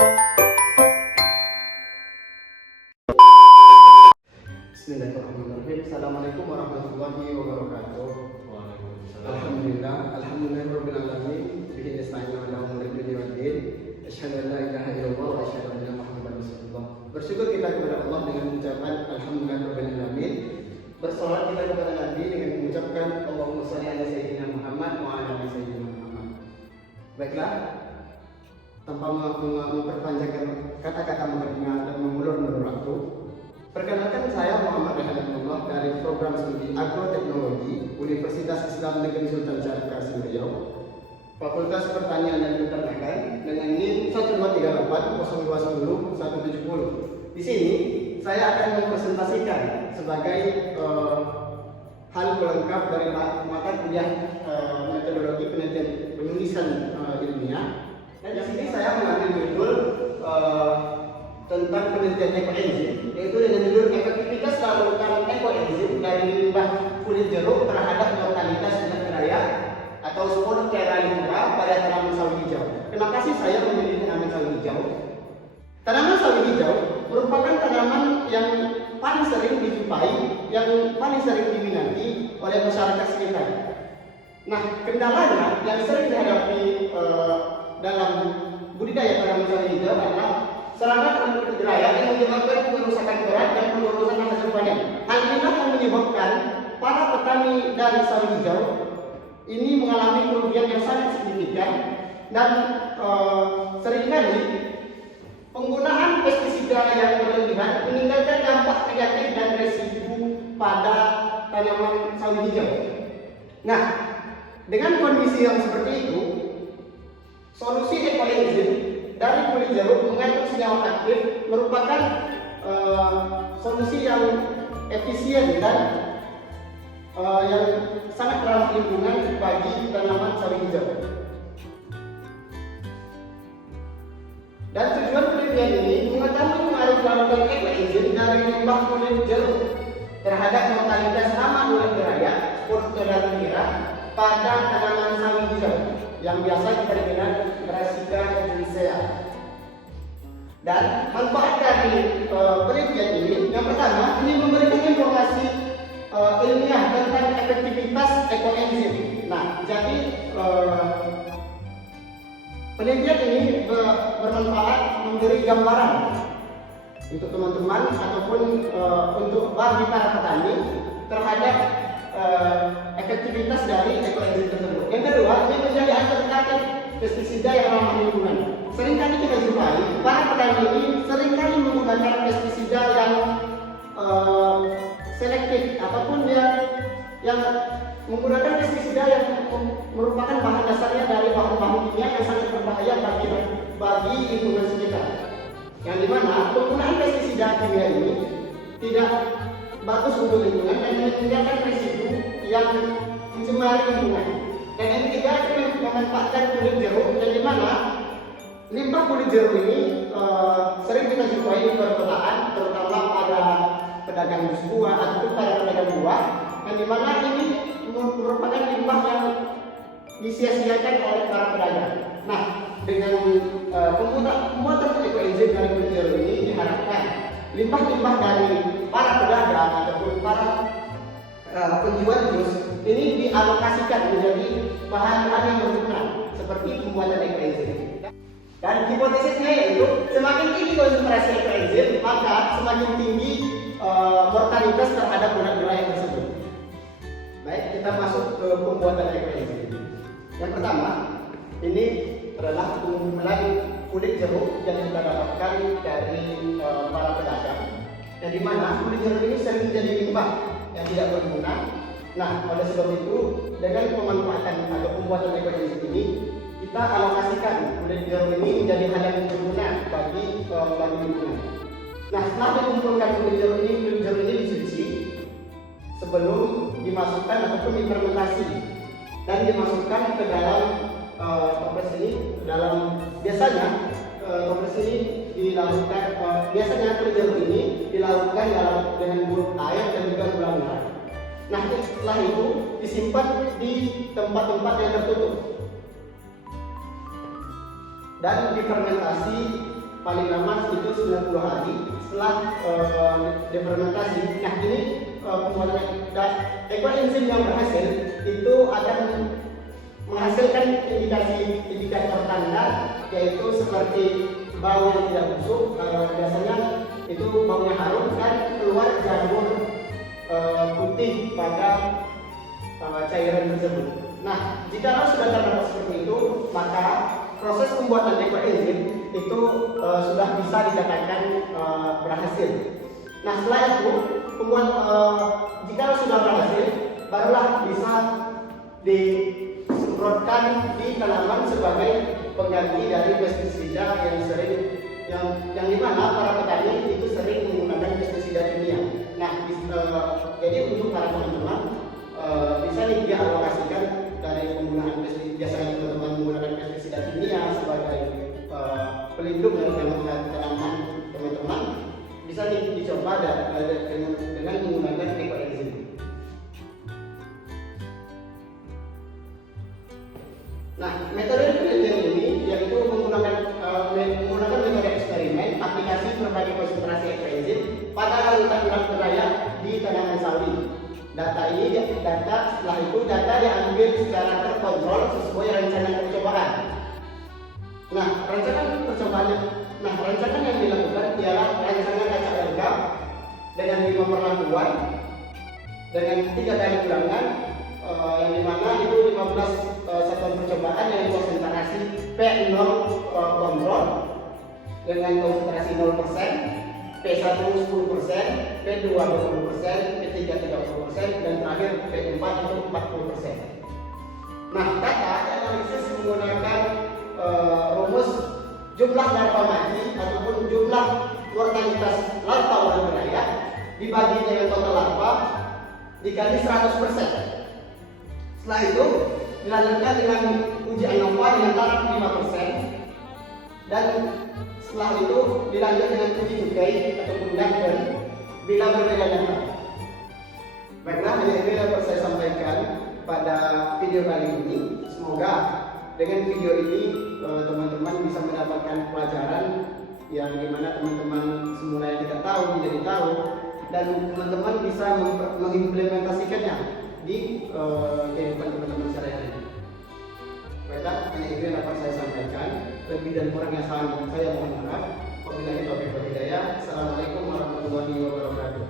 Bismillahirrahmanirrahim. Assalamualaikum warahmatullahi wabarakatuh. Alhamdulillah, alhamdulillahirabbil alamin. Bihi nasta'inu ala umuri dunya wad din. Asyhadu an la ilaha illallah wa asyhadu anna Muhammadar Rasulullah. Bersyukur kita kepada Allah dengan mengucapkan alhamdulillahirabbil alamin. Bersolat kita kepada Nabi dengan mengucapkan Allahumma shalli ala sayyidina Muhammad wa ala ali sayyidina Muhammad. Baiklah, tanpa memperpanjang kata-kata mendengar dan mengulur-ulur waktu, perkenalkan saya Muhammad Rehanatullah dari program studi Agroteknologi Universitas Islam Negeri Sultan Syarif Kasim Riau, Fakultas Pertanian dan Peternakan dengan NIM 123802010. Di sini saya akan mempresentasikan sebagai hal pelengkap dari mata kuliah metodologi penelitian penulisan ilmiah. Dan di sini saya mengambil judul tentang penelitian ekoenzim, yaitu dengan judul efektivitas larutan ekoenzim dari limbah kulit jeruk terhadap mortalitas jenis raya atau Spodoceralifera pada tanaman sawi hijau. Kenapa sih saya memilih tanaman sawi hijau? Tanaman sawi hijau merupakan tanaman yang paling sering dijumpai, yang paling sering diminati oleh masyarakat sekitar. Nah, kendalanya yang sering dihadapi dalam budidaya tanaman sawi hijau adalah serangan penyakit raya yang menyebabkan kerusakan berat dan penurunan hasil panen. Hal inilah yang menyebabkan para petani dari sawi hijau ini mengalami kerugian yang sangat signifikan dan seringkali penggunaan pestisida yang berlebihan meninggalkan dampak negatif dan residu pada tanaman sawi hijau. Nah, dengan kondisi yang seperti itu, solusi ekoenzim dari kulit jeruk mengandung senyawa aktif merupakan solusi yang efisien dan yang sangat ramah lingkungan bagi tanaman sawi hijau. Dan tujuan penelitian ini mengetahui pengaruh larutan ekoenzim dari limbah kulit jeruk terhadap mortalitas hama ulat beraya Spodoceralifera pada tanaman sawi hijau yang biasa kita dengan Brassica julicea. Dan manfaat dari penelitian ini, yang pertama, ini memberikan informasi ilmiah tentang efektivitas ekoenzim. Nah, jadi penelitian ini bermanfaat memberi gambaran untuk teman-teman ataupun untuk bagi para petani terhadap efektivitas dari ekoenzim tersebut. Yang kedua, ini menjadi alternatif pestisida yang ramah lingkungan. Seringkali kita jumpai para petani ini seringkali menggunakan pestisida yang selektif ataupun yang menggunakan pestisida yang merupakan bahan dasarnya dari bahan-bahan kimia yang sangat berbahaya bagi lingkungan sekitar. Yang dimana penggunaan pestisida kimia ini tidak bagus untuk lingkungan dan meninggalkan residu yang mencemari lingkungan. Dan yang ketiga, memanfaatkan kulit jeruk, yang dimana limbah kulit jeruk ini sering kita jumpai di perkotaan, terutama pada pedagang buah ataupun pada pedagang buah, yang dimana ini merupakan limbah yang disia-siakan oleh para pedagang. Nah, dengan pembuatan ekoenzim dari kulit jeruk ini diharapkan limbah-limbah dari para pedagang ataupun para penjual jus ini dialokasikan menjadi bahan-bahan yang berguna seperti pembuatan ekoenzim. Dan hipotesisnya yaitu semakin tinggi konsentrasi ekoenzim, maka semakin tinggi mortalitas terhadap ulat beraya tersebut. Baik, kita masuk ke pembuatan ekoenzim. Yang pertama, ini adalah pengumpulan kulit jeruk yang kita dapatkan dari para pedagang. Yang dimana kulit jeruk ini sering menjadi limbah yang tidak berguna. Nah, oleh sebab itu, dengan pemanfaatan atau pembuatan ekoenzim ini, kita alokasikan kulit jeruk ini menjadi hal yang berguna bagi lingkungan. Nah, setelah dikumpulkan kulit jeruk ini dicuci sebelum dimasukkan ataupun difermentasi dan dimasukkan ke dalam toples ini. Biasanya toples ini dilarutkan, biasanya kulit jeruk ini dilarutkan dengan gula air dan juga gula merah. Nah, setelah itu disimpan di tempat-tempat yang tertutup dan difermentasi paling lama itu 90 hari setelah difermentasi. Nah ini pembuatan ekoenzim yang berhasil itu akan menghasilkan indikator tanda, yaitu seperti bau yang tidak busuk, biasanya itu baunya harum dan keluar jamur putih pada cairan tersebut. Nah, jika sudah terdapat seperti itu, maka proses pembuatan ekoenzim itu sudah bisa dikatakan berhasil. Nah, setelah itu jika sudah berhasil, barulah bisa disemprotkan di tanaman sebagai pengganti dari pestisida yang dimana para petani itu sering menggunakan pestisida kimia. Nah, jadi untuk para teman-teman bisa dialokasikan dari penggunaan pestisida. Biasanya teman-teman menggunakan pestisida kimia sebagai pelindung dari tanaman teman-teman, bisa dicoba dengan menggunakan ekoenzim. Nah, metode penelitian ini yaitu menggunakan metode eksperimen aplikasi berbagai konsentrasi ekoenzim pada larutan urat beraya di tanaman sawi. Data setelah itu data diambil secara terkontrol sesuai rencana percobaan. Nah, rancangan yang dilakukan ialah rancangan acak lengkap dengan 5 perlakuan dengan 3 kali ulangan, yang dimana itu 15 satuan percobaan yang konsentrasi P0 kontrol dengan konsentrasi 0%, P1 10%, P2 20%, P3 30%, dan terakhir P4 itu 40%. Nah, data analisis menggunakan rumus jumlah larva mati ataupun jumlah mortalitas larva urat beraya dibagi dengan total larva dikali 100%. Setelah itu dilanjutkan dengan uji ANOVA dengan taraf 5%, dan setelah itu dilanjut dengan uji cukai ataupun Duncan bila berbeda data. Baiklah, ini dapat saya sampaikan pada video kali ini. Semoga dengan video ini teman-teman bisa mendapatkan pelajaran yang dimana teman-teman semula yang tidak tahu menjadi tahu, dan teman-teman bisa mengimplementasikannya di kehidupan teman-teman sehari-hari. Baiklah, ini yang dapat saya sampaikan. Lebih dan kurangnya saya mohon maaf. Wabillahi taufiq wal hidayah. Assalamualaikum warahmatullahi wabarakatuh.